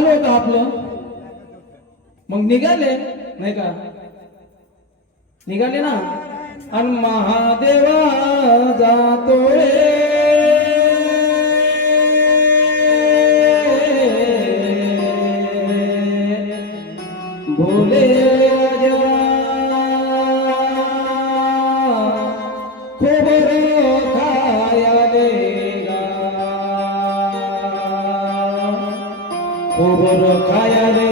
चालू होतं आपलं मग निघाले नाही का? निघाले ना? आणि महादेवा जातोय. খবর খায়া রে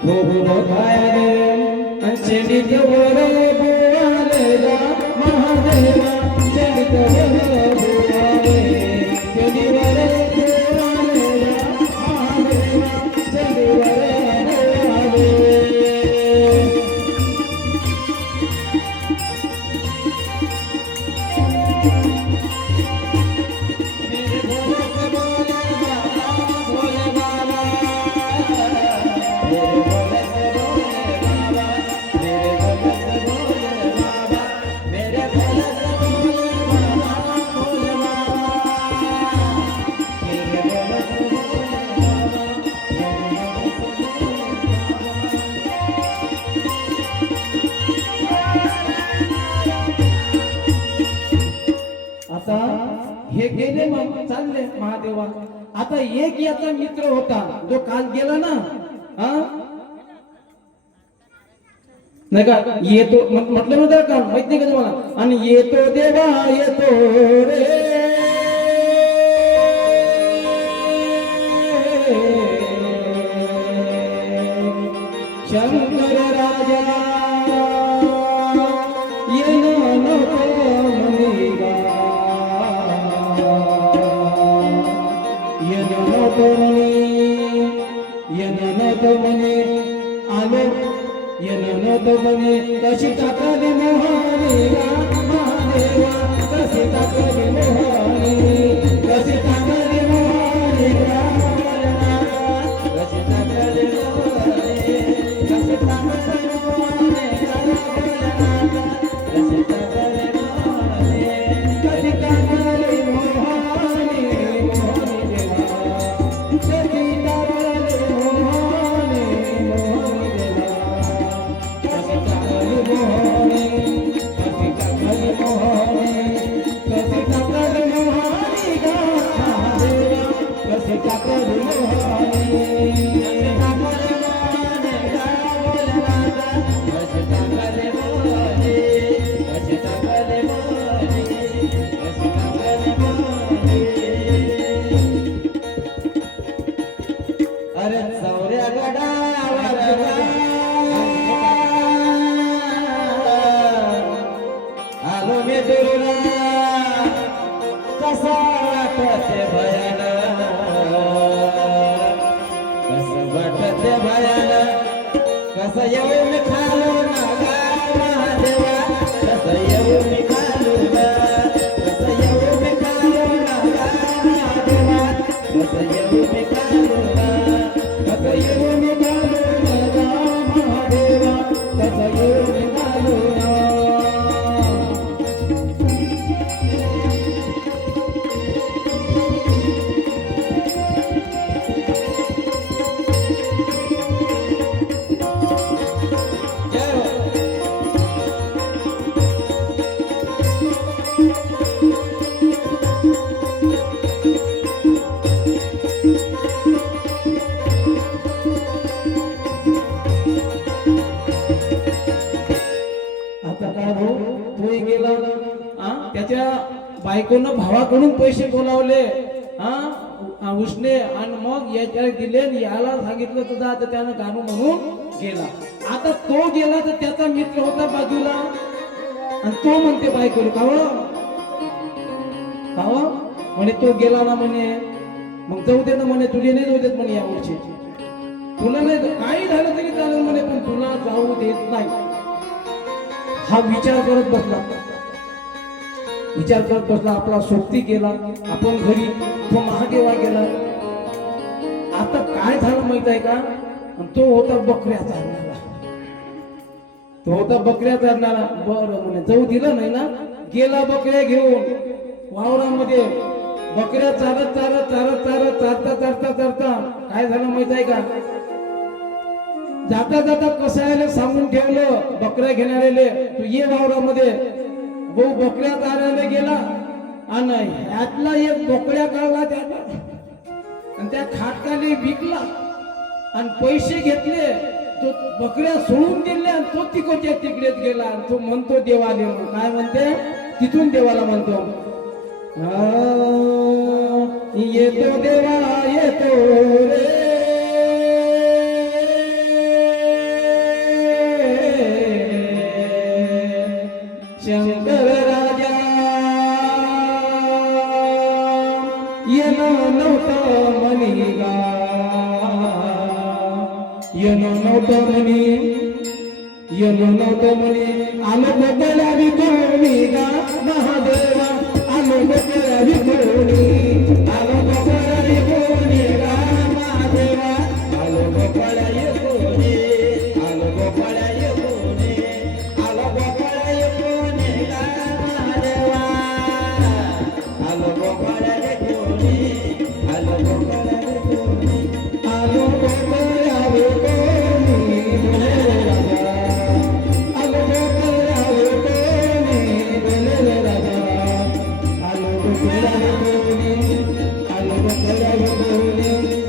খবর খায়া রে চেনি খবর বোয়ালে মহাদেবা চেনি খবর आता हे गेले मग चालले महादेवा. आता एक याचा मित्र होता जो काल गेला ना हा? नाही का? येतो म्हट- म्हटलं नव्हतं काल माहीत नाही का तुम्हाला? आणि येतो देवा येतो रे. शंकर राजा. येणं नको आलो. येणं मने कशी टाकाली मोहाने महादेवा. कशी टाकाली मोहाने कशी आलो मी दुरुला कसा वाटते भया? भयान कस येऊ खालो महादेवा कस येऊ खालो कस येऊ खालो ना महादेवा कस खालो कस खालो महादेवा कस बायकोनं भावाकडून पैसे बोलावले. हा? उष्णे उसने आणि मग याच्या दिले आणि याला सांगितलं तर जा तर त्यानं गाणं म्हणून गेला. आता तो गेला तर त्याचा मित्र होता बाजूला. आणि तो म्हणते बायकोला का हो? म्हणे तो गेला ना म्हणे. मग जाऊ दे ना म्हणे तुझे नाही जाऊ देत म्हणे या वर्षी. तुला नाही काही झालं तरी चालेल म्हणे पण तुला जाऊ देत नाही. हा विचार करत बसला. विचार करत बसला आपला सोबती गेला आपण घरी तो महादेवा गेला. आता काय झालं माहीत आहे का? तो होता बकऱ्या चारणारा तो होता बकऱ्या चारणारा बरं म्हणे जाऊ दिलं नाही ना? गेला बकऱ्या घेऊन वावरामध्ये. बकऱ्या चारत चारत चारत चारत चारता चारता चारता. काय झालं माहीत आहे का? जाता जाता कसायला सांगून ठेवलं बकऱ्या घेणारे तू ये वावरामध्ये. भाऊ बोकड्या चारायला गेला आणि ह्यातला एक बोकड्या काढला त्याला आणि त्या खाटकाने विकला आणि पैसे घेतले. तो बकऱ्या सोडून दिल्या आणि तो तिकोच्या तिकडेच गेला आणि तो म्हणतो देवाने काय म्हणते? तिथून देवाला म्हणतो. येतो देवा येतो रे. नव्हतं म्हणी. येणं नव्हतं म्हणी. आलं बदल्या विकोणी गा. महादेवा आलं बदल्या विकोणी आलं बदल्या विकोणी गा. महादेवा आलं बदल्या बकऱ्या